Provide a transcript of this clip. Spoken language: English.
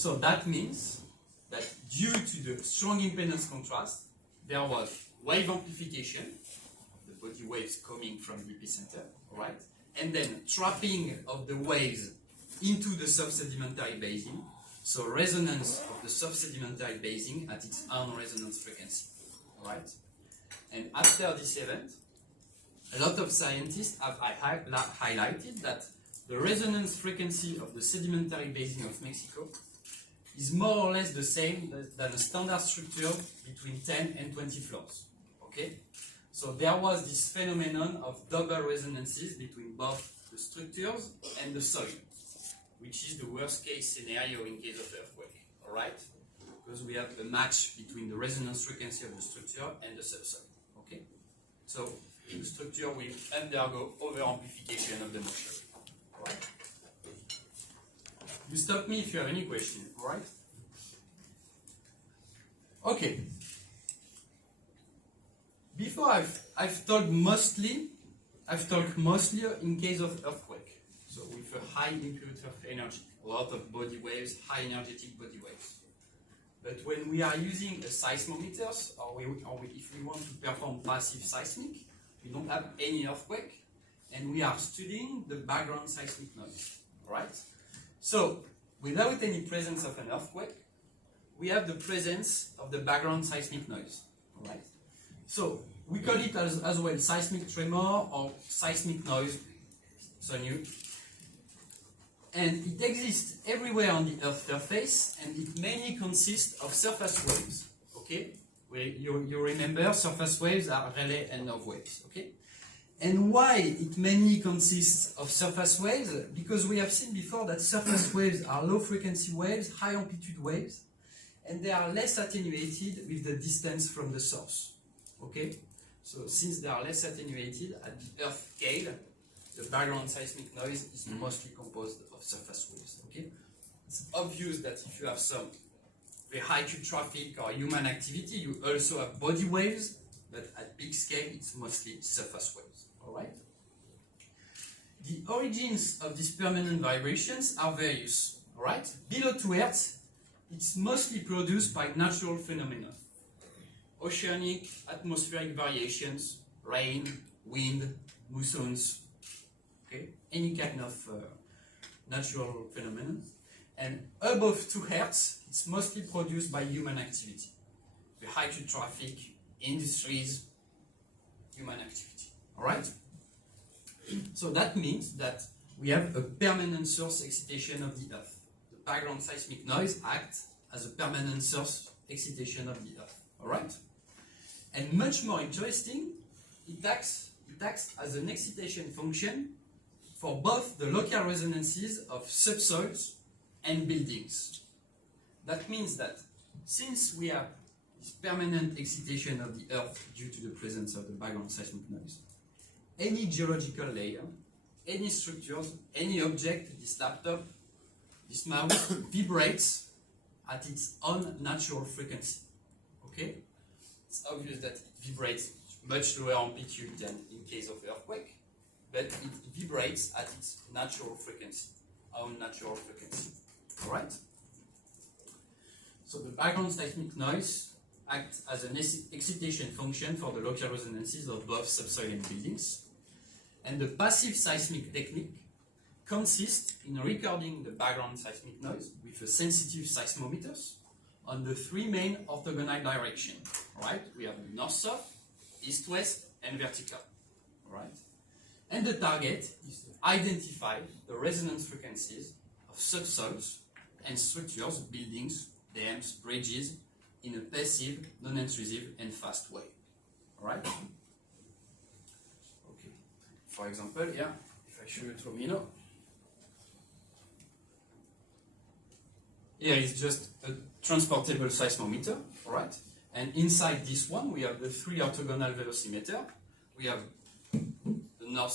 So that means that due to the strong impedance contrast, there was wave amplification, the body waves coming from the epicenter, right? And then trapping of the waves into the subsedimentary basin, so resonance of the subsedimentary basin at its own resonance frequency, right? And after this event, a lot of scientists have highlighted that the resonance frequency of the sedimentary basin of Mexico is more or less the same than a standard structure between 10 and 20 floors. Okay? So there was this phenomenon of double resonances between both the structures and the soil, which is the worst case scenario in case of earthquake. Alright? Because we have a match between the resonance frequency of the structure and the subsoil. Okay? So the structure will undergo over-amplification of the motion. Alright? You stop me if you have any question, alright? Okay. Before I've talked mostly in case of earthquake. So with a high input of energy, a lot of body waves, high energetic body waves. But when we are using a seismometers, or if we want to perform passive seismic, we don't have any earthquake, and we are studying the background seismic noise, right? So, without any presence of an earthquake, we have the presence of the background seismic noise, right? So, we call it as well seismic tremor or seismic noise, so new. And it exists everywhere on the Earth's surface, and it mainly consists of surface waves, okay? Where you remember, surface waves are Rayleigh and Nove waves, okay? And why it mainly consists of surface waves? Because we have seen before that surface waves are low frequency waves, high amplitude waves, and they are less attenuated with the distance from the source. Okay? So since they are less attenuated at the Earth scale, the background seismic noise is mostly composed of surface waves. Okay? It's obvious that if you have some very high Q traffic or human activity, you also have body waves, but at big scale, it's mostly surface waves. Alright? The origins of these permanent vibrations are various. Alright? Below 2 Hz, it's mostly produced by natural phenomena. Oceanic, atmospheric variations, rain, wind, musons, okay? Any kind of natural phenomenon. And above 2 Hz, it's mostly produced by human activity. The high Q traffic, industries, human activity. Alright? So that means that we have a permanent source excitation of the Earth. The background seismic noise acts as a permanent source excitation of the Earth. Alright? And much more interesting, it acts as an excitation function for both the local resonances of subsoils and buildings. That means that since we have this permanent excitation of the Earth due to the presence of the background seismic noise, any geological layer, any structures, any object, this laptop, this mouse, vibrates at its own natural frequency. Okay? It's obvious that it vibrates much lower amplitude than in case of earthquake, but it vibrates at its natural frequency, own natural frequency. Alright? So the background seismic noise acts as an excitation function for the local resonances of both subsoil and buildings. And the passive seismic technique consists in recording the background seismic noise with a sensitive seismometers on the 3 main orthogonal directions. Right? We have north-south, east-west, and vertical. Right? And the target is to identify the resonance frequencies of subsoils and structures, buildings, dams, bridges, in a passive, non-intrusive, and fast way. Alright? Okay. For example, yeah, if I show you Tromino, here is just a transportable seismometer, alright? And inside this one, we have the 3 orthogonal velocimeter. We have the north